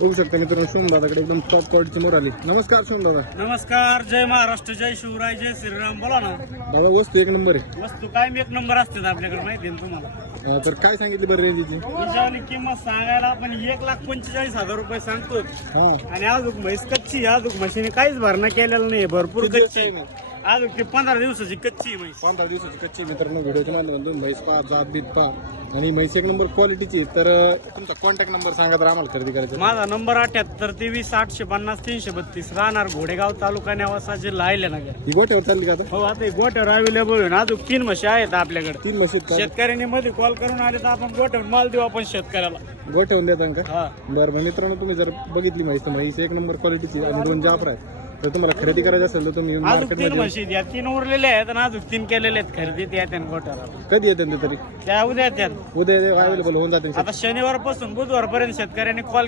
बघू शकता मित्रांनो सोमदादाकडे एकदम टॉप क्वालिटीची मोर आली. नमस्कार सोमदादा. नमस्कार, जय महाराष्ट्र, जय शिवराय, जय श्रीराम. बोला ना. दादा वस्तू एक नंबर आहे. वस्तू कायम एक नंबर असते आपल्याकडे, माहिती आहे ना तुम्हाला. तर काय सांगितली बरं रेंजची? हिच्यावाली किंमत सांगायला आपण 1,45,000 रुपये सांगतो. हा आणि अजून म्हैस कच्ची, अजून म्हशीने काहीच भरणा केलेला नाही, भरपूर किती कच्ची. दिवस आहे? अजून ती 15 दिवसाची कच्ची म्हैस. 15 दिवसाची कच्ची. मित्रांनो व्हिडिओच्या माध्यमातून म्हैस पहा, जात बीत पहा आणि म्हैस एक नंबर क्वालिटीची. तर तुमचा कॉन्टॅक्ट नंबर सांगा तर आम्हाला खरेदी करायचं. माझा नंबर 78 23 850 332, राहणार घोडेगाव, तालुका नेवासा, जिल्हा अहिल्यानगर. ही गोठ्यावर चालली का आता? हो, आता गोट्यावर अवेलेबल आहे ना. अजून 3 म्हशी आहेत आपल्याकडे. 3 म्हशी आहेत का? शेतकऱ्यांनी मध्ये कॉल करून आले तर आपण गोट्यावर माल देऊ आपण शेतकऱ्याला. गोठ्यावरून देता का? हा. बरं मित्रांनो तुम्ही जर बघितली म्हैस तर म्हैस एक नंबर क्वालिटीची आणि 2 जाफर आहेत. तर तुम्हाला खरेदी करायची असेल तर तुम्ही अजून 3 मार्केटमध्ये म्हशी द्या, 3 उरलेले आहेत आणि अजून 3 केलेले आहेत खरेदी. त्या त्यानं गोट्याला कधी येते ते तरी? त्या उद्या त्या. उद्या अवेलेबल होऊन जाते. आता शनिवारपासून बुधवारपर्यंत शेतकऱ्यांनी कॉल